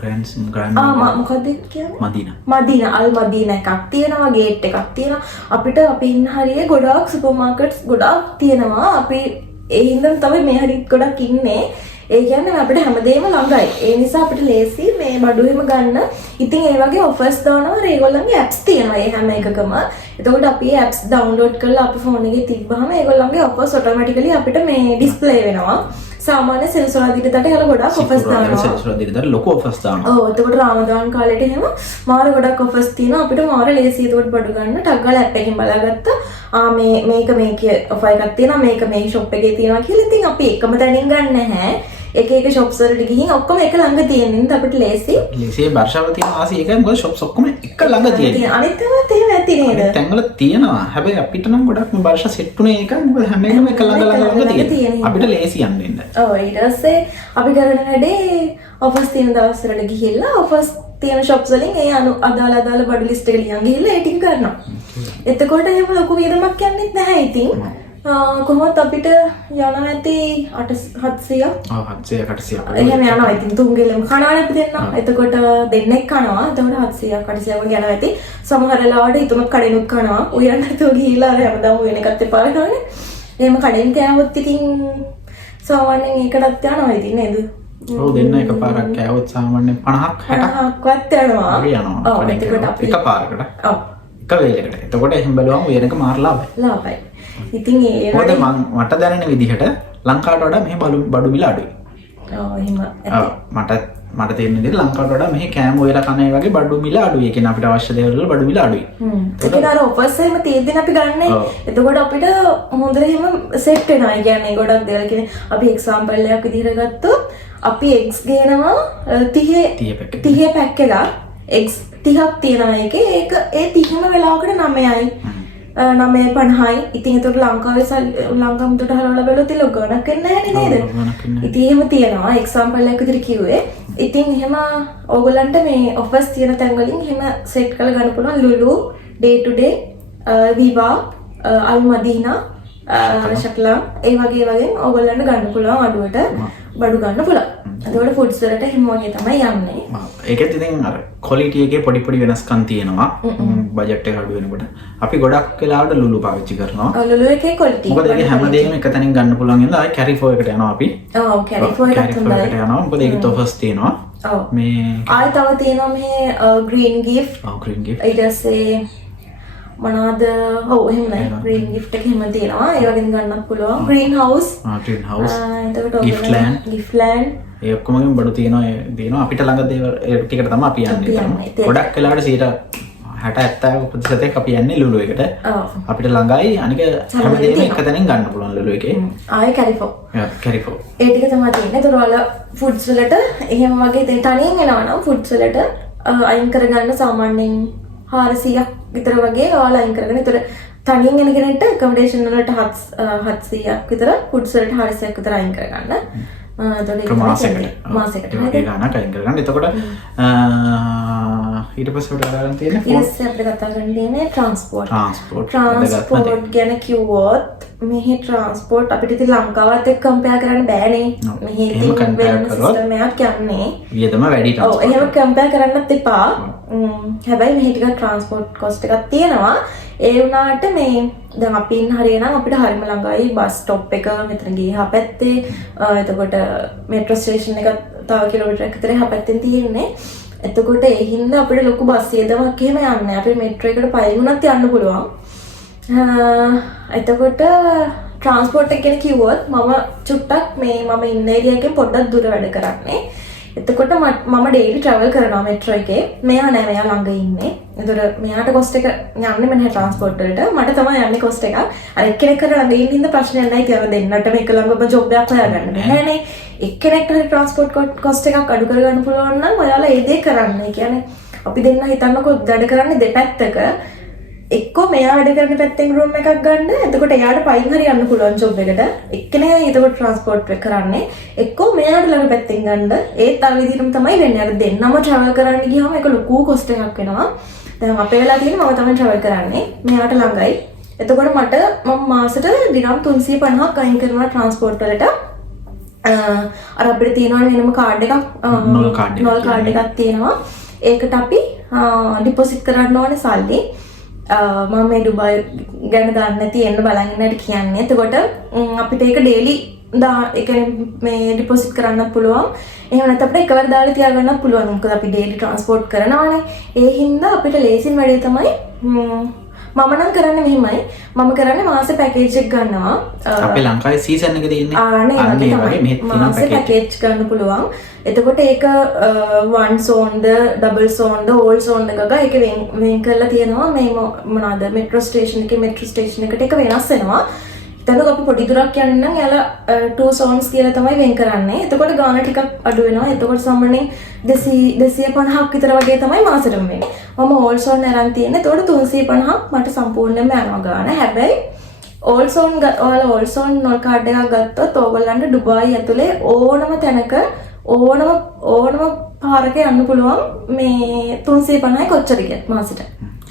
ග්‍රෑන්ඩ් මොකක්ද කියන්නේ? මදීනා අල් මදීනා එකක් තියෙනවා, ගේට් එකක් තියෙනවා. අපිට අපි ඉන්න හරියේ ගොඩාක් සුපර් මාකට්ස් ගොඩාක් තියෙනවා. අපි ඒ හින්දා තමයි මේ හරියට ගොඩක් ඉන්නේ. ඒ කියන්නේ අපිට හැමදේම ළඟයි. ඒ නිසා අපිට ලේසි මේ බඩු එහෙම ගන්න. ඉතින් ඒ වගේ ඔෆර්ස් දානවා. ඒගොල්ලන්ගේ apps තියෙනවා ඒ හැම එකකම. එතකොට අපි ඒ apps download කරලා අපේ ෆෝන් එකේ තිබ්බහම ඒගොල්ලන්ගේ offers automatically අපිට මේ display වෙනවා. සාමාන්‍ය සෙල්ස් වල දිගටට යලා ගොඩක් ඔෆර්ස් දානවා. සෙල්ස් වල දිගටට ලොකු ඔෆර්ස් දානවා. ඔව් එතකොට රාමදාන් කාලේට එහෙම මාර ගොඩක් ඔෆර්ස් තියෙනවා. අපිට මාර ලේසි එතකොට බඩු ගන්න ටග් ගාලා app එකකින් බලාගත්තා. මේක මේකේ ඔෆර් එකක් තියෙනවා. මේක මේ shop එකේ තියෙනවා කියලා. ඉතින් අපි එකම තැනින් ගන්න නැහැ. එක shops වලට ගිහින් ඔක්කොම එක ළඟ තියෙන නිසා අපිට ලේසි. ලේසි බර්ෂාවල තියෙන ආසි එකයි මොකද shops ඔක්කොම එක ළඟ තියෙනවා. අනිත් ඒවාත් එහෙම ඇති නේද? තැන්වල තියෙනවා. හැබැයි අපිට නම් ගොඩක් මේ බර්ෂා සෙට් උනේ ඒක මොකද හැම එකම එක ළඟ තියෙනවා. අපිට ලේසි යන්න ඉන්න. ඔව් ඊට පස්සේ අපි කරන වැඩේ ඔෆර්ස් තියෙන දවස් වලට ගිහිල්ලා ඔෆර්ස් තියෙන shops වලින් ඒ අදාළ බඩු ලිස්ට් එක ලියන් ගිහිල්ලා ඒ ටික කරනවා. එතකොට එහෙම ලොකු වියදමක් යන්නේ නැහැ ඉතින්. කොහොමත් අපිට යනවා ඇති 700ක්. ඔව් 700 800ක්. එහෙම යනවා ඉතින් තුන්ගෙලම කනවා අපි දෙන්නා. එතකොට දෙන්නෙක් කනවා. එතකොට 700ක් 800ක් වගේ යනවා ඇති. සමහර වෙලාවට හිතුමක් කඩේනුත් කනවා. උයන් නැතුව ගිහිල්ලා හැමදාම උයන එකත් එපා වෙනවනේ. එහෙම කඩෙන් කෑවොත් ඉතින් සාමාන්‍යයෙන් ඒකටත් යනවා ඉතින් නේද? ඔව් දෙන්න එකපාරක් කෑවොත් සාමාන්‍යයෙන් 50ක් 60ක්වත් යනවා. වගේ යනවා. ඔව් එතකොට අපි එකපාරකට. ඔව්. එක වේලකට. එතකොට එහෙම බලුවම උයනක මාර ලාභයි. ලාභයි. ඉතින් ඒ මොකද මට දැනෙන විදිහට ලංකාවට වඩා මෙහි බඩු මිල අඩුයි. ඔව් එහෙම. ඔව් මට තේරෙන විදිහට ලංකාවට වඩා මෙහි කෑම වේලා කන ඒ වගේ බඩු මිල අඩුයි. ඒ කියන්නේ අපිට අවශ්‍ය දේවල් වල බඩු මිල අඩුයි. ඒක අර ඔෆර්ස් එහෙම තියෙද්දින අපි ගන්න. එතකොට අපිට හොඳට එහෙම සෙට් වෙනවා. ඒ කියන්නේ ගොඩක් දේවල් කියන්නේ අපි එක්සැම්පල් එකක් විදිහට ගත්තොත් අපි eggs ගේනවා 30 පැක් එකක්. eggs 30ක් තියෙනවා ඒකේ. ඒක ඒ 30ම වෙලාවකට 9යි. 9.50යි. ඉතින් ඒතකොට ලංකාවට හලවලා බලුවොත් ඒ ලොකු ගණක් වෙන්නේ නැහැ නේද? ඉතින් එහෙම තියෙනවා. එක්සැම්පල් එකක් විදිහට කිව්වේ. ඉතින් එහෙම ඕගොල්ලන්ට මේ ඔෆර්ස් තියෙන තැන් වලින් එහෙම සෙට් කරලා ගන්න පුළුවන්. ලුලු, ඩේ ටු ඩේ, විවා, අල් මදීනා, ශක්ලා ඒ වගේ ඕගොල්ලන්ට ගන්න පුළුවන් අඩුවට බඩු ගන්න පුළුවන්. එතකොට ෆුඩ්ස් වලට එහෙම වගේ තමයි යන්නේ. ඒකෙත් ඉතින් අර ක්වොලිටි එකේ පොඩි වෙනස්කම් තියෙනවා. බජට් එක අඩු වෙනකොට අපි ගොඩක් වෙලාවට ලුලු පාවිච්චි කරනවා. ලුලු එකේ quality. මොකද ඒක හැමදේම එක තැනින් ගන්න පුළුවන් ඉඳලා ආයි කැරිෆෝ එකට යනවා අපි. ඔව් කැරිෆෝ එකත් හොඳයි. එකට යනවා. මොකද ඒකේ ඔෆර්ස් තියෙනවා. ඔව්. මේ ආයි තව තියෙනවා මේ green gift. ඔව් green gift. ඊට පස්සේ මොනවාද? ඔව් එහෙමයි. green gift එක එහෙම තියෙනවා. ඒ වගේම ගන්නත් පුළුවන්. green house. green house. එතකොට gift land. ඒ ඔක්කොමගෙන් බඩු තියෙනවා අපිට ළඟ දේවල් ඒ ටිකට තමයි අපි යන්නේ. ගොඩක් වෙලාවට 60-70% අපි යන්නේ ලුලු එකට. අපිට ළඟයි අනික හැමදේම එක තැනින් ගන්න පුළුවන් ලුලු එකේ. ආයේ කැරිෆෝ. කැරිෆෝ. ඒ ටික තමයි තියෙන්නේ. ඒතර ඔයාලා ෆුඩ්ස් වලට එහෙම වගේ තනියෙන් එනවා නම් ෆුඩ්ස් වලට අයින් කරගන්න සාමාන්‍යයෙන් 400ක් විතර වගේ ඔයාලා අයින් කරගෙන. ඒතර තනියෙන් එන කෙනෙක්ට accommodation වලට 700ක් විතර ෆුඩ්ස් වලට 400ක් විතර අයින් කරගන්න. මාසෙකට ගානක් අයින් කරගන්න. එතකොට ඊට පස්සේ අපිට ගන්න තියෙන්නේ අපිට කතා කරන්න තියෙන්නේ ට්‍රාන්ස්පෝර්ට් ගැන කිව්වොත් මෙහි ට්‍රාන්ස්පෝර්ට් අපිට ඉතින් ලංකාවත් එක්ක කම්පෙයාර් කරන්න බෑනේ. මෙහි ඉතින් වෙන සිස්ටම් එකක් යන්නේ. වියදම වැඩි ට්‍රාන්ස්පෝර්ට්. ඔව් එහෙම කම්පෙයාර් කරන්නත් එපා. හැබැයි මෙහි ටිකක් ට්‍රාන්ස්පෝර්ට් කොස්ට් එකක් තියෙනවා. ඒ වුණාට මේ දැන් අපි ඉන්න හරියනම් අපිට හරිම ළඟයි බස් ස්ටොප් එක මෙතන ගියා පැත්තේ. එතකොට මෙට්‍රෝ ස්ටේෂන් එක තව කිලෝමීටරයක් විතර එහා පැත්තෙන් තියෙන්නේ. එතකොට ඒ හින්දා අපිට ලොකු බස් වියදමක් එහෙම යන්නේ. අපි මෙට්‍රෝ එකට පයින් උනත් යන්න පුළුවන්. එතකොට ට්‍රාන්ස්පෝර්ට් එක ගැන කිව්වොත් මම චුට්ටක් මම ඉන්න ඒරියා එකෙන් පොඩ්ඩක් දුර වැඩ කරන්නේ. එතකොට මම ඩේලි ට්‍රැවල් කරනවා මෙට්‍රෝ එකේ. මෙයා නෑ මෙයා ළඟ ඉන්නේ. එතකොට මෙයාට කොස්ට් එක යන්නේ මම ට්‍රාන්ස්පෝර්ට් වලට. මට තමයි යන්නේ කොස්ට් එක. අර එක්කෙනෙක් කර ළඟ ඉන්න හින්දා ප්‍රශ්නයක් නැහැ කියලා දෙන්නට මේක ළඟම ජොබ් එකක් හොයාගන්න බෑනේ. එක්කෙනෙක්ට හරි ට්‍රාන්ස්පෝර්ට් කොස්ට් එකක් අඩු කරගන්න පුළුවන් නම් ඔයාලා ඒ දේ කරන්න. ඒ කියන්නේ අපි දෙන්න හිතන්නකෝ වැඩ කරන්නේ දෙපැත්තක. එක්කෝ මෙයා වැඩ කරන පැත්තෙන් රූම් එකක් ගන්න. එතකොට එයාට පයින් හරි යන්න පුළුවන් ජොබ් එකට. එක්කෙනා එතකොට ට්‍රාන්ස්පෝර්ට් එක කරන්නේ. එක්කෝ මෙයාට ළඟ පැත්තෙන් ගන්න. ඒත් අර විදිහටම තමයි වෙන්නේ. අර දෙන්නම ට්‍රැවල් කරන්න ගියාම ඒක ලොකු කොස්ට් එකක් වෙනවා. දැන් අපේ වෙලා තියෙන්නේ මම තමයි ට්‍රැවල් කරන්නේ. මෙයාට ළඟයි. එතකොට මම මාසෙට දිනම් 350ක් අයින් කරනවා ට්‍රාන්ස්පෝර්ට් වලට. අර අපිට තියෙනවා වෙනම කාඩ් එකක් නෝල් කාඩ් එකක් තියෙනවා. ඒකට අපි ඩිපොසිට් කරන්න ඕනේ සල්ලි. මම මේ ඩුබායි ගැන දන්නේ නැති එන්න බලන් ඉන්නට කියන්නේ. එතකොට අපිට ඒක ඩේලි ඒ කියන්නේ මේ ඩිපොසිට් කරන්නත් පුළුවන්. එහෙම නැත්නම් අපිට එකවර දාලා තියාගන්නත් පුළුවන්. මොකද අපි ඩේලි ට්‍රාන්ස්පෝර්ට් කරනවානේ. ඒ හින්දා අපිට ලේසින් වැඩේ තමයි මම නම් කරන්නේ මෙහෙමයි. මම කරන්නේ මාසේ පැකේජ් එක ගන්නවා. අපේ ලංකාවේ සීසන් එක තියෙන්නේ. අනේ වගේ මාසේ පැකේජ් ගන්න පුළුවන්. එතකොට ඒක one zone double zone all zone එකක ඒක වෙන් කරලා තියෙනවා. මේ මොනවාද මෙට්‍රෝ ස්ටේෂන් එකට ඒක වෙනස් වෙනවා. එතකොට අපි පොඩි දුරක් යන්න නම් යාලා two zones කියලා තමයි වෙන් කරන්නේ. එතකොට ගාන ටිකක් අඩු වෙනවා. එතකොට සාමාන්‍යයෙන් 250ක් විතර වගේ තමයි මාසෙටම වෙන්නේ. මම all zone අරන් තියෙන්නේ. එතකොට 350ක් මට සම්පූර්ණයෙන්ම යනවා ගාන. හැබැයි ඔයාලා all zone නෝල් කාඩ් එකක් ගත්තොත් ඕගොල්ලන්ට ඩුබායි ඇතුලේ ඕනම තැනක ඕනම පාරක යන්න පුළුවන්. මේ 350යි කොච්චර ගියත් මාසෙට.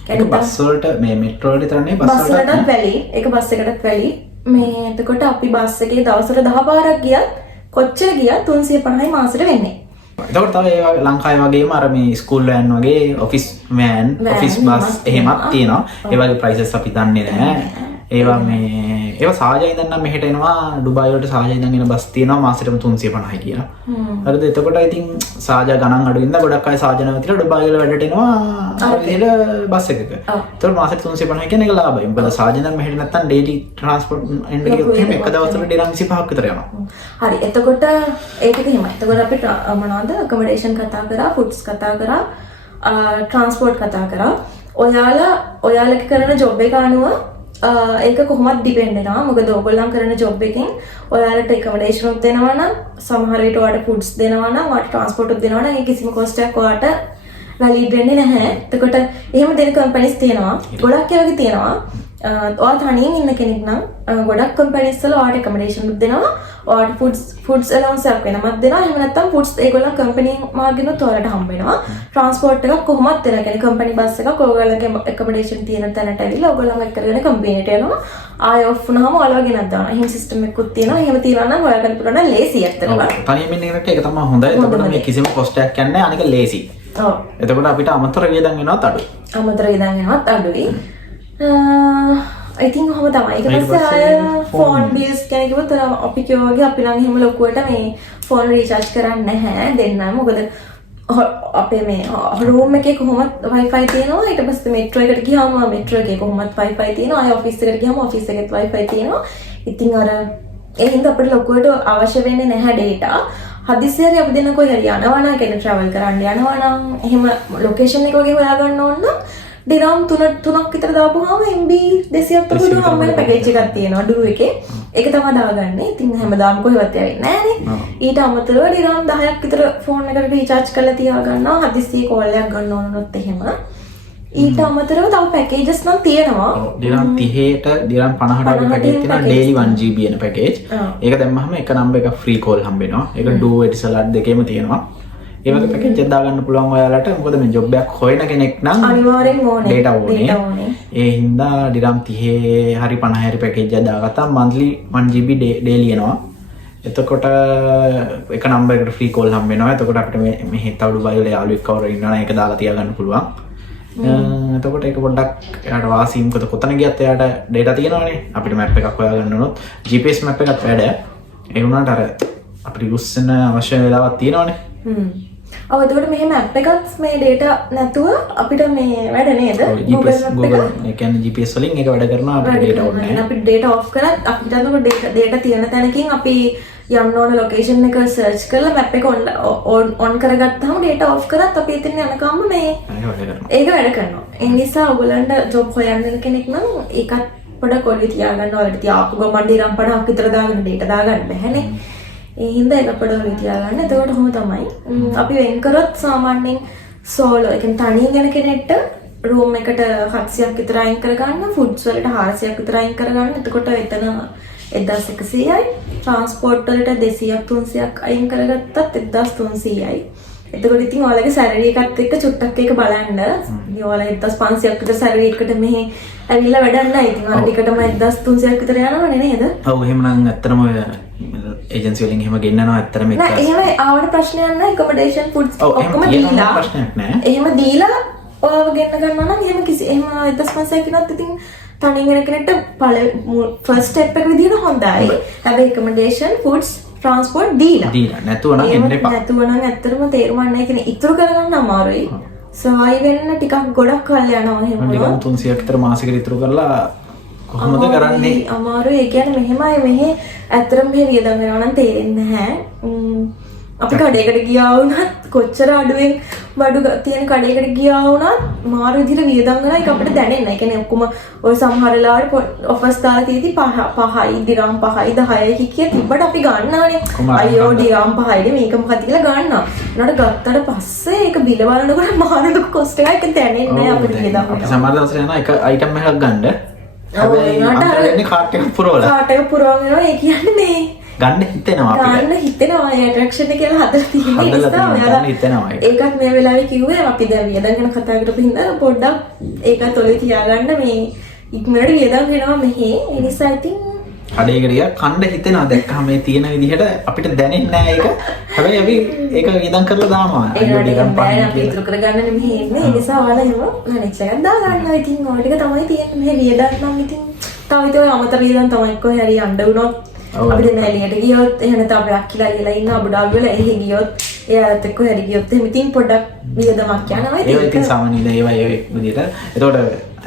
ඒක බස් වලට මේ මෙට්‍රෝ වලට විතරනේ බස් වලටත් වැලි. ඒක බස් එකටත් වැලි. මේ එතකොට අපි බස් එකේ දවසට 10 පාරක් ගියත් කොච්චර ගියත් 350යි මාසෙට වෙන්නේ. එතකොට තව ඒ වගේ ලංකාවේ වගේම අර මේ ස්කූල් වෑන් වගේ ඔෆිස් වෑන් ඔෆිස් බස් එහෙමත් තියෙනවා. ඒ වගේ ප්‍රයිසස් අපි දන්නේ නැහැ. ඒවා සාජා ඉඳන් නම් මෙහෙට එනවා. ඩුබායි වලට සාජා ඉඳන් එන බස් තියෙනවා මාසෙටම 350යි කියලා. හරිද? එතකොට ඉතින් සාජා ගණන් අඩු වෙනද ගොඩක් අය සාජා නැවතිලා ඩුබායි වල වැඩට එනවා. අර විදිහට බස් එකක. එතකොට මාසෙට 350 කියන්නේ ඒක ලාභයි. මොකද සාජා ඉඳන් මෙහෙට නැත්තම් ඩේලි ට්‍රාන්ස්පෝර්ට් එන්න ගියොත් එහෙම එක දවසකට ඩිරම් 25ක් විතර යනවා. හරි. එතකොට ඒක එහෙමයි. එතකොට අපි මොනවද accommodation කතා කරා, foods කතා කරා, transport කතා කරා. ඔයාලගේ කරන ජොබ් එක අනුව ඒක කොහොමද ඩිපෙන්ඩ් වෙනවා. මොකද ඔයගොල්ලන් කරන ජොබ් එකෙන් ඔයාලට accommodation උත් දෙනවා නම්, සමහර විට ඔයාලට foods දෙනවා නම්, ඔයාලට transport උත් දෙනවා නම් ඒ කිසිම cost එකක් ඔයාලට වැලිඩ් වෙන්නේ නැහැ. එතකොට එහෙම දෙන කම්පැනිස් තියෙනවා. ගොඩක් ඒ වගේ තියෙනවා. ඔයාලා තනියෙන් ඉන්න කෙනෙක් නම් ගොඩක් කම්පැනිස් වල ඔයාලට accommodation උත් දෙනවා. ඔයාලට foods allowance එකක් වෙනමත් දෙනවා. එහෙම නැත්නම් foods ඒගොල්ලන් කම්පැනි මාර්ගෙනුත් ඔයාලට හම්බ වෙනවා. transport එකක් කොහොමත් දෙනවා. කියන්නේ කම්පැනි බස් එකක් ඔයගොල්ලන්ගේ accommodation තියෙන තැනට ඇවිල්ලා ඔයගොල්ලන් එක්ක කරගෙන කම්පැනිට එනවා. ආයෙ ඔෆ් වුණාම ඔයාලව ගෙනත් දානවා. එහෙම සිස්ටම් එකකුත් තියෙනවා. එහෙම තියනවා නම් ඔයාලා කරන්න පුළුවන් නම් ලේසි ඇත්තටම. තනියම ඉන්න එකට ඒක තමයි හොඳයි. එතකොට මේ කිසිම cost එකක් යන්නේ නැහැ. අනික ලේසි. ඔව්. එතකොට අපිට අමතර වියදම් වෙනවත් අඩුයි. අමතර වියදම් වෙනවත් අඩුයි. I think ඔහොම තමයි. ඊට ඊට පස්සේ පස්සේ ආය ෆෝන් බිල්ස් ගැන කිව්වොත් අපි කියෝ වගේ අපි ළඟ එහෙම ලොකුවට මේ ෆෝන් රීචාර්ජ් කරන්නේ නැහැ දෙන්නම. මොකද අපේ මේ රූම් එකේ කොහොමත් Wi-Fi තියෙනවා. ඊට පස්සේ මෙට්‍රෝ එකට ගියාම මෙට්‍රෝ එකේ කොහොමත් Wi-Fi තියෙනවා. ආය ඔෆිස් එකට ගියාම ඔෆිස් එකෙත් Wi-Fi තියෙනවා. ඉතින් අර ඒ හින්දා අපිට ලොකුවට අවශ්‍ය වෙන්නේ නැහැ data. හදිස්සියට අපි දෙන්න කොයි හරි යනවා නම් කෙනෙක් travel කරන්න යනවා නම් එහෙම location එක වගේ හොයාගන්න ඕන නම් දිනම් 3ක් විතර දාපුවාම MB 200ක් විතර හම්බ වෙන පැකේජ් එකක් තියෙනවා ඩුරු එකේ. ඒක තමයි දාගන්නේ. ඉතින් හැමදාම කොහෙවත් යවෙන්නේ නැහනේ. ඊට අමතරව දිනම් 10ක් විතර ෆෝන් එකට රීචාර්ජ් කරලා තියාගන්නවා. හදිස්සියේ කෝල් එකක් ගන්න ඕන වුණොත් එහෙම. ඊට අමතරව තව පැකේජස් නම් තියෙනවා. දිනම් 30ට දිනම් 50ට වගේ පැකේජ් තියෙනවා daily 1GB එන පැකේජ්. ඒක දැම්මහම එක නම්බර් එක free call හම්බ වෙනවා. ඒක duo etisalat දෙකේම තියෙනවා. ඒ වගේ පැකේජ් එකක් දාගන්න පුළුවන් ඔයාලට. මොකද මේ ජොබ් එකක් හොයන කෙනෙක් නම් අනිවාර්යෙන් ඕනේ data ඕනේ. ඒ හින්දා දිනම් 30 හරි 50 හරි පැකේජ් එකක් දාගත්තා monthly 1GB daily එනවා. එතකොට එක නම්බර් එකට free call හම්බ වෙනවා. එතකොට අපිට මේ තව ඩුබායි වල යාළුවෙක් කවුරු ඉන්නවා නම් ඒක දාලා තියාගන්න පුළුවන්. එතකොට ඒක පොඩ්ඩක් එයාට වාසි. මොකද කොතන ගියත් එයාට data තියෙනවනේ. අපිට map එකක් හොයාගන්න උනොත් GPS map එකක් වැඩ. ඒ වුණාට අර අපිට use වෙන අවශ්‍ය වෙලාවක් තියෙනවනේ. ඔව් එතකොට මෙහෙම app එකක් මේ data නැතුව අපිට මේ වැඩ නේද? Google ඒ කියන්නේ GPS වලින් ඒක වැඩ කරනවා අපිට data ඕනේ නැහැ. අපිට data off කරත් අපිට අතන data තියෙන තැනකින් අපි යන්න ඕන location එක search කරලා map එක on කරගත්තාම data off කරත් අපි එතන යනකම් මේ ඒක වැඩ කරනවා. ඒ නිසා ඔයගලන්ට job හොයන්න යන කෙනෙක් නම් ඒකත් පොඩක් ඔළුවේ තියාගන්න ඕනේ. තියාපු ගමන් දිනම් 50ක් විතර දාගෙන data දාගන්න බැහැනේ. ඒ හින්දා ඒක පොඩක් ඔළුවේ තියාගන්න. එතකොට කොහොම තමයි අපි වෙන් කරොත් සාමාන්‍යයෙන් solo ඒ කියන්නේ තනියෙන් යන කෙනෙක්ට room එකට 700ක් විතර අයින් කරගන්න, foods වලට 400ක් විතර අයින් කරගන්න. එතකොට එතන 1100යි. transport වලට 200ක් 300ක් අයින් කරගත්තත් 1300යි. එතකොට ඉතින් ඔයාලගේ salary එකත් එක්ක චුට්ටක් එක බලන්න. ඔයාලා 1500ක් විතර salary එකට මෙහි ඇවිල්ලා වැඩක් නැහැ. ඉතින් අර ටිකටම 1300ක් විතර යනවනේ නේද? ඔව් එහෙමනම් ඇත්තටම ඔය ඒජන්සි වලින් එහෙම ගෙන්නනවා ඇත්තටම එක. නෑ එහෙම ආවට ප්‍රශ්නයක් නැහැ. accommodation foods ඔක්කොම දීලා ප්‍රශ්නයක් නැහැ. එහෙම දීලා ඔයාව ගෙන්න ගන්නවා නම් එහෙම කිසි එහෙම 1500ක් කිනොත් ඉතින් තනියෙන් යන කෙනෙක්ට first step එක විදිහට හොඳයි. හැබැයි accommodation foods transport දීලා නැතුව නම් එන්න එපා. නැතුව නම් ඇත්තටම තේරුම් නැහැ. කියන්නේ ඉතුරු කරගන්න අමාරුයි. සහාය වෙන්න ටිකක් ගොඩක් කල් යනවා එහෙම. නිකන් 300ක් විතර මාසෙකට ඉතුරු කරලා කොහොමද කරන්නේ? අමාරුයි. ඒ කියන්නේ මෙහෙමයි මෙහෙ ඇත්තටම මෙහෙ වියදම් වෙනවා නම් තේරෙන්නේ නැහැ. අපි කඩේකට ගියා වුණත් කොච්චර අඩුවෙන් බඩු තියෙන කඩේකට ගියා වුණත් මාරු විදිහට වියදම් කරලා ඒක අපිට දැනෙන්නේ නැහැ. ඒ කියන්නේ ඔක්කොම ඔය සමහර වෙලාවට ඔෆර්ස් දාලා තියෙදි 5යි දිරම් 5යි 10යි කිය තිබ්බට අපි ගන්නවනේ. අයියෝ දිරම් 5යිද මේක මොකක්ද කියලා ගන්නවා. ඊළඟට ගත්තට පස්සේ ඒක බිල බලනකොට මාරු ලොකු කොස්ට් එකක් දැනෙන්නේ නැහැ අපිට වියදම්. අපි සමහර දවසට යනවා එක අයිටම් එකක් ගන්න. හැබැයි අන්තර වෙන්නේ කාට් එකක් පුරවලා. කාට් එක පුරවගෙන යනවා. ඒ කියන්නේ මේ ගන්න හිතෙනවා අපිට. ගන්න හිතෙනවා. ඒ ඇට්‍රැක්ෂන් එක කියලා හදලා තියෙන නිසා ගන්න හිතෙනවා ඒක. ඒකත් මේ වෙලාවේ කිව්වේ අපි දැන් වියදම් ගැන කතා කරපු හින්දා පොඩ්ඩක් ඒකත් ඔලේ තියාගන්න මේ ඉක්මනට වියදම් වෙනවා මෙහි. ඒ නිසා ඉතින් කඩේකට ගියා කන්න හිතෙනවා දැක්කම මේ තියෙන විදිහට අපිට දැනෙන්නේ නැහැ ඒක. හැබැයි අපි ඒක වියදම් කරලා දානවා. ඒක නිකන් බෑ අපි ඉතුරු කරගන්න නෙමෙයි ඉන්නේ. ඒ නිසා ඔයාලා එහෙම මැනේජ් එකක් දාගන්නවා. ඉතින් ඔය ටික තමයි තියෙන්නේ. මේ වියදම් නම් ඉතින් තව ඉතින් අමතර වියදම් තමයි කොහේ හරි යන්න වුණොත් අපිට මැලියට ගියොත් එහෙම නැත්නම් අපි අක්කිලා ගිහලා ඉන්න අබුඩාබි වල එහෙ ගියොත් එයාලත් එක්ක හරි ගියොත් එහෙම ඉතින් පොඩ්ඩක් වියදමක් යනවා. ඒක ඉතින් සාමාන්‍යයෙන් ඒවා ඒ විදිහට. එතකොට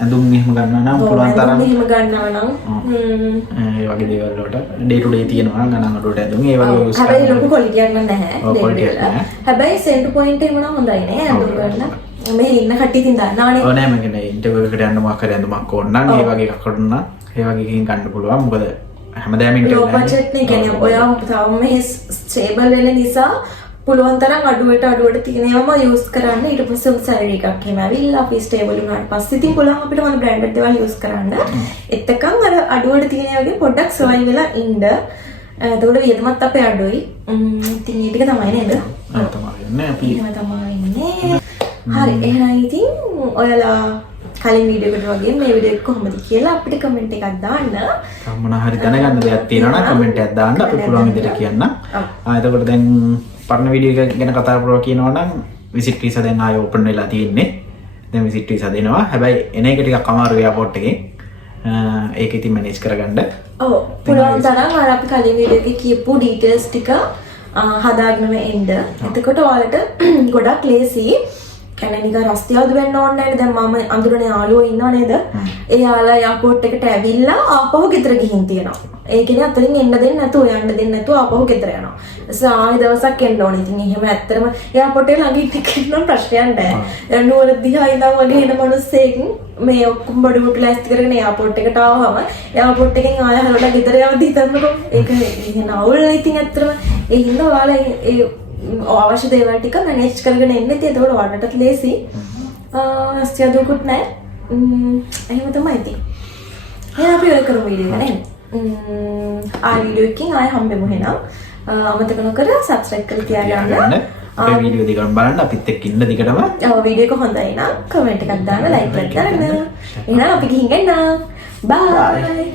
ඇඳුම් එහෙම ගන්නවා නම් පුළුවන් තරම් එහෙම ගන්නවා නම් ඒ වගේ දේවල් වලට ඩේ ටු ඩේ තියෙනවා නම් ගණන් වලට ඇඳුම් ඒ වගේ යූස් කරනවා. හැබැයි ලොකු ක්වොලිටි එකක් නැහැ. හැබැයි සෙන්ටර් පොයින්ට් එක නම් හොඳයි නේ ඇඳුම් ගන්න. මේ ඉන්න කට්ටිය ඉතින් දන්නවනේ. ඔව් නෑ මම කියන්නේ ඉන්ටර්විව් එකට යන්න මොකක් හරි ඇඳුමක් ඕන නම් ඒ වගේ එකක් ඕන නම් ඒ වගේ එකකින් ගන්න පුළුවන්. මොකද හැමදාම ඉන්ටර්විව් ලෝ බජට් නේ කියන්නේ ඔයා තාම මේ ස්ටේබල් වෙන නිසා පුළුවන් තරම් අඩුවට තියෙනවම යූස් කරන්න. ඊට පස්සේ සැලරි එකක් එහෙම ඇවිල්ලා අපි ස්ටේබල් වුණාට පස්සේ ඉතින් පුළුවන් අපිට මොන බ්‍රෑන්ඩඩ් දේවල් යූස් කරන්න. එතකන් අර අඩුවට තියෙන වගේ පොඩ්ඩක් සර්වයිව් වෙලා ඉන්න. එතකොට වියදමත් අපේ අඩුයි. ඉතින් මේ ටික තමයි නේද? තමයි ඉන්නේ අපි. එහෙම තමයි ඉන්නේ. හරි එහෙනම් ඉතින් ඔයාලා කලින් වීඩියෝ එකට වගේ මේ වීඩියෝ එක කොහොමද කියලා අපිට කමෙන්ට් එකක් දාන්න. මොන හරි දැනගන්න දෙයක් තියෙනවා නම් කමෙන්ට් එකක් දාන්න අපි පුළුවන් විදිහට කියන්න. එතකොට දැන් පරණ වීඩියෝ එක ගැන කතා කරලා කියනවා නම් විසිට් වීසා දැන් ආයෙ ඕපන් වෙලා තියෙන්නේ. දැන් විසිට් වීසා දෙනවා. හැබැයි එන එක ටිකක් අමාරුයි එයාපෝට් එකේ. ඒක ඉතින් මැනේජ් කරගන්න. ඔව් පුළුවන් තරම් අර අපි කලින් වීඩියෝ එකේ කියපු ඩීටේල්ස් ටික හදාගෙනම එන්න. එතකොට ඔයාලට ගොඩක් ලේසි. කියන්නේ නිකන් රස්තියාදු වෙන්න ඕනේ නැහැ. දැන් මම අඳුරන යාළුවෝ ඉන්නව නේද? ඒ යාළුවා එයාපෝට් එකට ඇවිල්ලා ආපහු ගෙදර ගිහින් තියෙනවා. ඒ කියන්නේ අතලින් එන්න දෙන්නේ නැතුව යන්න දෙන්නේ නැතුව ආපහු ගෙදර යනවා. ඊට ආයෙ දවසක් එන්න ඕනේ. ඉතින් එහෙම ඇත්තටම එයාපෝට් එක ළඟින් ටිකට් නම් ප්‍රශ්නයක් නැහැ. නුවර දිහා ඉඳන් වගේ එන මිනිස්සෙක් මේ ඔක්කොම බඩු මුට්ටු ලෑස්ති කරගෙන එයාපෝට් එකට ආවම එයාපෝට් එකෙන් ආයෙ හරවලා ගෙදර යවද්දි හිතන්නකො. ඒක ඉතින් අවුල් ඉතින් ඇත්තටම ඒ හින්දා ඔයාලා ඒ අවශ්‍ය දේවල් ටික මැනේජ් කරගෙන එන්න ඉතින් ඒතකොට ඔයාලටත් ලේසි. ස්ටියදුකුත් නැහැ. එහෙම තමයි ඉතින්. එහෙනම් අපි ඔය කරමු වීඩියෝ එක නේද? ආයි වීඩියෝ එකකින් ආයි හම්බෙමු එහෙනම්. අමතක නොකර සබ්ස්ක්‍රයිබ් කරලා තියාගන්න. අපේ වීඩියෝ දිගටම බලන්න අපිත් එක්ක ඉන්න දිගටම. ඔව් වීඩියෝ එක හොඳයි නම් කමෙන්ට් එකක් දාන්න ලයික් එකක් දාන්න. එහෙනම් අපි ගිහින් එන්න. බයි.